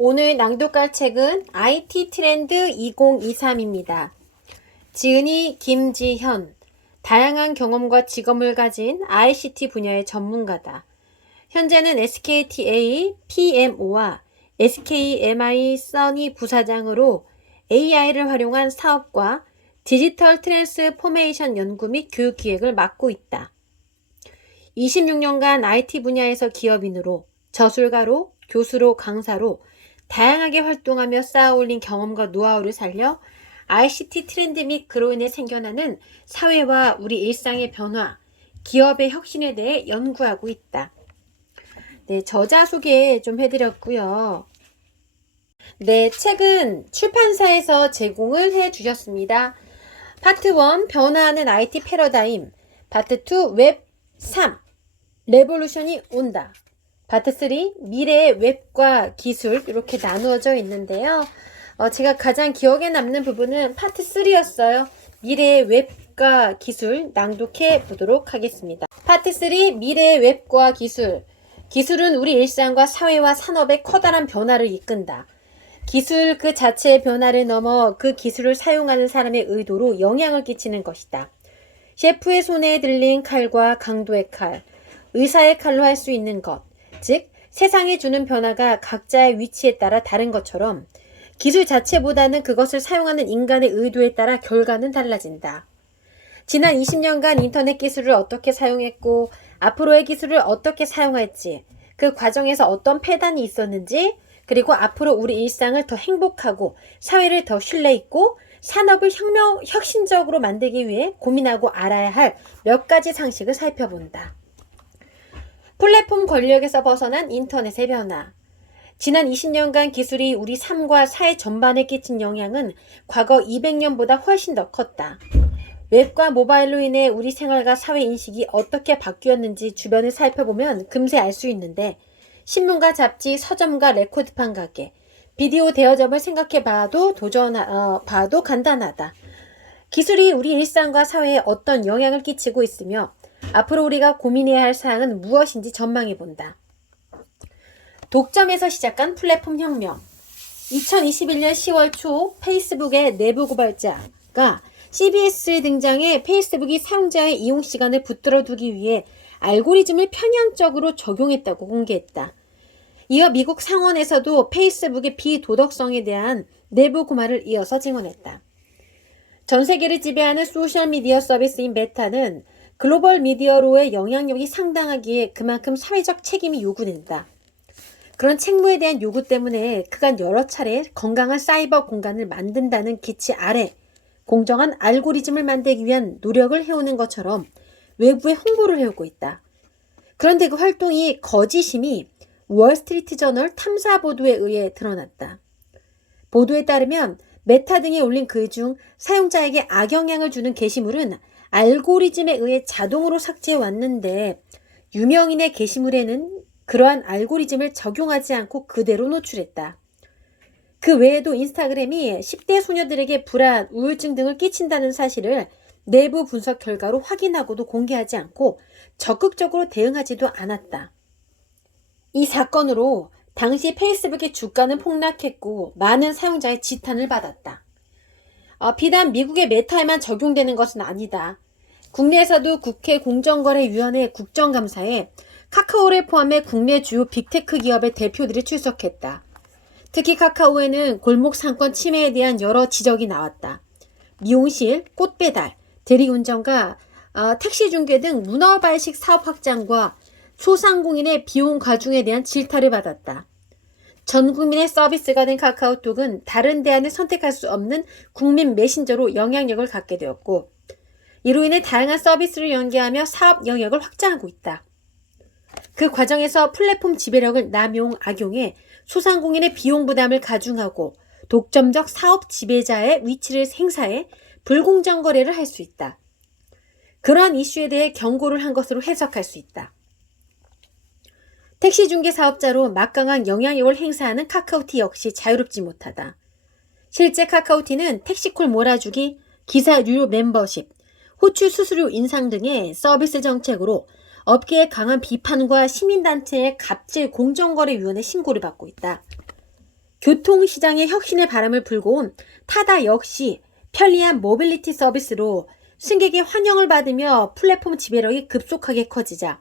오늘 낭독할 책은 IT 트렌드 2023입니다. 지은이 김지현, 다양한 경험과 직업을 가진 ICT 분야의 전문가다. 현재는 SKTA PMO와 SKMI 써니 부사장으로 AI를 활용한 사업과 디지털 트랜스포메이션 연구 및 교육 기획을 맡고 있다. 26년간 IT 분야에서 기업인으로, 저술가로, 교수로, 강사로 다양하게 활동하며 쌓아올린 경험과 노하우를 살려 ICT 트렌드 및 그로 인해 생겨나는 사회와 우리 일상의 변화, 기업의 혁신에 대해 연구하고 있다. 네, 저자 소개 좀 해드렸고요. 네, 책은 출판사에서 제공을 해주셨습니다. 파트 1, 변화하는 IT 패러다임. 파트 2, 웹 3, 레볼루션이 온다. 파트 3, 미래의 웹과 기술 이렇게 나누어져 있는데요. 제가 가장 기억에 남는 부분은 파트 3였어요. 미래의 웹과 기술 낭독해 보도록 하겠습니다. 파트 3, 미래의 웹과 기술. 기술은 우리 일상과 사회와 산업의 커다란 변화를 이끈다. 기술 그 자체의 변화를 넘어 그 기술을 사용하는 사람의 의도로 영향을 끼치는 것이다. 셰프의 손에 들린 칼과 강도의 칼, 의사의 칼로 할 수 있는 것, 즉 세상에 주는 변화가 각자의 위치에 따라 다른 것처럼 기술 자체보다는 그것을 사용하는 인간의 의도에 따라 결과는 달라진다. 지난 20년간 인터넷 기술을 어떻게 사용했고 앞으로의 기술을 어떻게 사용할지, 그 과정에서 어떤 폐단이 있었는지, 그리고 앞으로 우리 일상을 더 행복하고 사회를 더 신뢰있고 산업을 혁신적으로 만들기 위해 고민하고 알아야 할 몇 가지 상식을 살펴본다. 플랫폼 권력에서 벗어난 인터넷의 변화. 지난 20년간 기술이 우리 삶과 사회 전반에 끼친 영향은 과거 200년보다 훨씬 더 컸다. 웹과 모바일로 인해 우리 생활과 사회 인식이 어떻게 바뀌었는지 주변을 살펴보면 금세 알 수 있는데, 신문과 잡지, 서점과 레코드판 가게, 비디오 대여점을 생각해 봐도 봐도 간단하다. 기술이 우리 일상과 사회에 어떤 영향을 끼치고 있으며 앞으로 우리가 고민해야 할 사항은 무엇인지 전망해 본다. 독점에서 시작한 플랫폼 혁명. 2021년 10월 초 페이스북의 내부 고발자가 CBS에 등장해 페이스북이 사용자의 이용 시간을 붙들어 두기 위해 알고리즘을 편향적으로 적용했다고 공개했다. 이어 미국 상원에서도 페이스북의 비도덕성에 대한 내부 고발을 이어서 증언했다. 전 세계를 지배하는 소셜미디어 서비스인 메타는 글로벌 미디어로의 영향력이 상당하기에 그만큼 사회적 책임이 요구된다. 그런 책무에 대한 요구 때문에 그간 여러 차례 건강한 사이버 공간을 만든다는 기치 아래 공정한 알고리즘을 만들기 위한 노력을 해오는 것처럼 외부에 홍보를 해오고 있다. 그런데 그 활동이 거짓임이 월스트리트 저널 탐사 보도에 의해 드러났다. 보도에 따르면 메타 등에 올린 글 중 사용자에게 악영향을 주는 게시물은 알고리즘에 의해 자동으로 삭제해 왔는데 유명인의 게시물에는 그러한 알고리즘을 적용하지 않고 그대로 노출했다. 그 외에도 인스타그램이 10대 소녀들에게 불안, 우울증 등을 끼친다는 사실을 내부 분석 결과로 확인하고도 공개하지 않고 적극적으로 대응하지도 않았다. 이 사건으로 당시 페이스북의 주가는 폭락했고 많은 사용자의 지탄을 받았다. 비단 미국의 메타에만 적용되는 것은 아니다. 국내에서도 국회 공정거래위원회 국정감사에 카카오를 포함해 국내 주요 빅테크 기업의 대표들이 출석했다. 특히 카카오에는 골목 상권 침해에 대한 여러 지적이 나왔다. 미용실, 꽃배달, 대리운전과 택시 중개 등 문어발식 사업 확장과 소상공인의 비용 과중에 대한 질타를 받았다. 전 국민의 서비스가 된 카카오톡은 다른 대안을 선택할 수 없는 국민 메신저로 영향력을 갖게 되었고, 이로 인해 다양한 서비스를 연계하며 사업 영역을 확장하고 있다. 그 과정에서 플랫폼 지배력을 악용해 소상공인의 비용 부담을 가중하고 독점적 사업 지배자의 위치를 행사해 불공정 거래를 할 수 있다. 그러한 이슈에 대해 경고를 한 것으로 해석할 수 있다. 택시 중개 사업자로 막강한 영향력을 행사하는 카카오티 역시 자유롭지 못하다. 실제 카카오티는 택시콜 몰아주기, 기사 유료 멤버십, 호출 수수료 인상 등의 서비스 정책으로 업계의 강한 비판과 시민단체의 갑질 공정거래위원회 신고를 받고 있다. 교통시장의 혁신의 바람을 불고 온 타다 역시 편리한 모빌리티 서비스로 승객의 환영을 받으며 플랫폼 지배력이 급속하게 커지자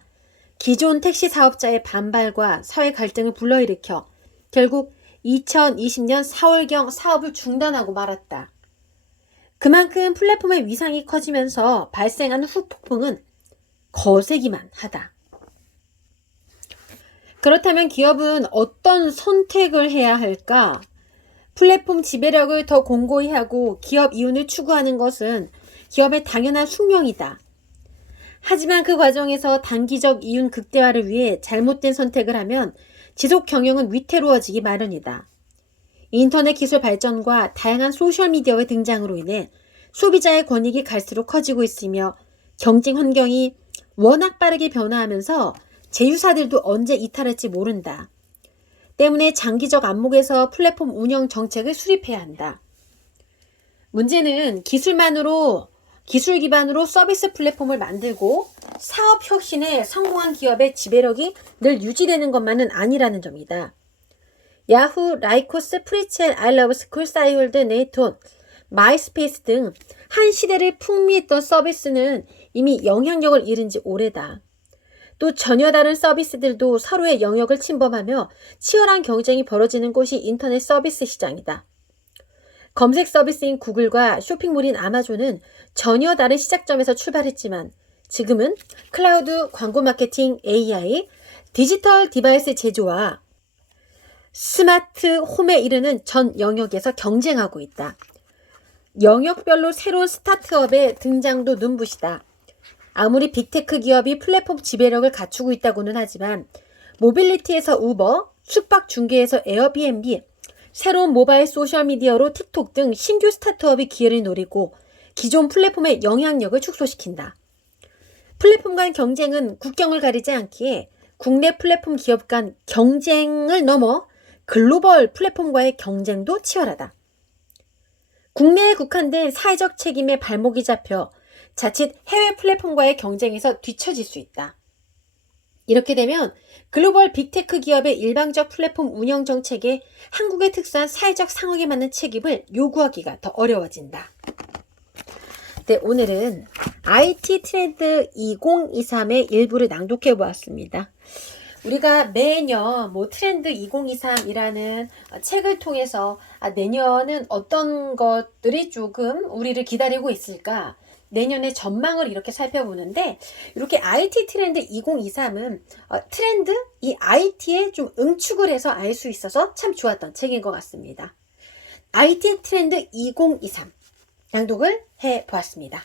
기존 택시 사업자의 반발과 사회 갈등을 불러일으켜 결국 2020년 4월경 사업을 중단하고 말았다. 그만큼 플랫폼의 위상이 커지면서 발생하는 후폭풍은 거세기만 하다. 그렇다면 기업은 어떤 선택을 해야 할까? 플랫폼 지배력을 더 공고히 하고 기업 이윤을 추구하는 것은 기업의 당연한 숙명이다. 하지만 그 과정에서 단기적 이윤 극대화를 위해 잘못된 선택을 하면 지속 경영은 위태로워지기 마련이다. 인터넷 기술 발전과 다양한 소셜미디어의 등장으로 인해 소비자의 권익이 갈수록 커지고 있으며 경쟁 환경이 워낙 빠르게 변화하면서 제휴사들도 언제 이탈할지 모른다. 때문에 장기적 안목에서 플랫폼 운영 정책을 수립해야 한다. 문제는 기술 기반으로 서비스 플랫폼을 만들고 사업 혁신에 성공한 기업의 지배력이 늘 유지되는 것만은 아니라는 점이다. 야후, 라이코스, 프리첼, 아이러브스쿨, 싸이월드, 네이톤, 마이스페이스 등 한 시대를 풍미했던 서비스는 이미 영향력을 잃은 지 오래다. 또 전혀 다른 서비스들도 서로의 영역을 침범하며 치열한 경쟁이 벌어지는 곳이 인터넷 서비스 시장이다. 검색 서비스인 구글과 쇼핑몰인 아마존은 전혀 다른 시작점에서 출발했지만 지금은 클라우드, 광고 마케팅, AI, 디지털 디바이스 제조와 스마트 홈에 이르는 전 영역에서 경쟁하고 있다. 영역별로 새로운 스타트업의 등장도 눈부시다. 아무리 빅테크 기업이 플랫폼 지배력을 갖추고 있다고는 하지만 모빌리티에서 우버, 숙박 중개에서 에어비앤비, 새로운 모바일 소셜미디어로 틱톡 등 신규 스타트업이 기회를 노리고 기존 플랫폼의 영향력을 축소시킨다. 플랫폼 간 경쟁은 국경을 가리지 않기에 국내 플랫폼 기업 간 경쟁을 넘어 글로벌 플랫폼과의 경쟁도 치열하다. 국내에 국한된 사회적 책임에 발목이 잡혀 자칫 해외 플랫폼과의 경쟁에서 뒤처질 수 있다. 이렇게 되면 글로벌 빅테크 기업의 일방적 플랫폼 운영 정책에 한국에 특수한 사회적 상황에 맞는 책임을 요구하기가 더 어려워진다. 네, 오늘은 IT 트렌드 2023의 일부를 낭독해 보았습니다. 우리가 매년 트렌드 2023이라는 책을 통해서 내년은 어떤 것들이 조금 우리를 기다리고 있을까? 내년의 전망을 이렇게 살펴보는데 이렇게 IT 트렌드 2023은 트렌드, 이 IT에 좀 응축을 해서 알 수 있어서 참 좋았던 책인 것 같습니다. IT 트렌드 2023 낭독을 해보았습니다.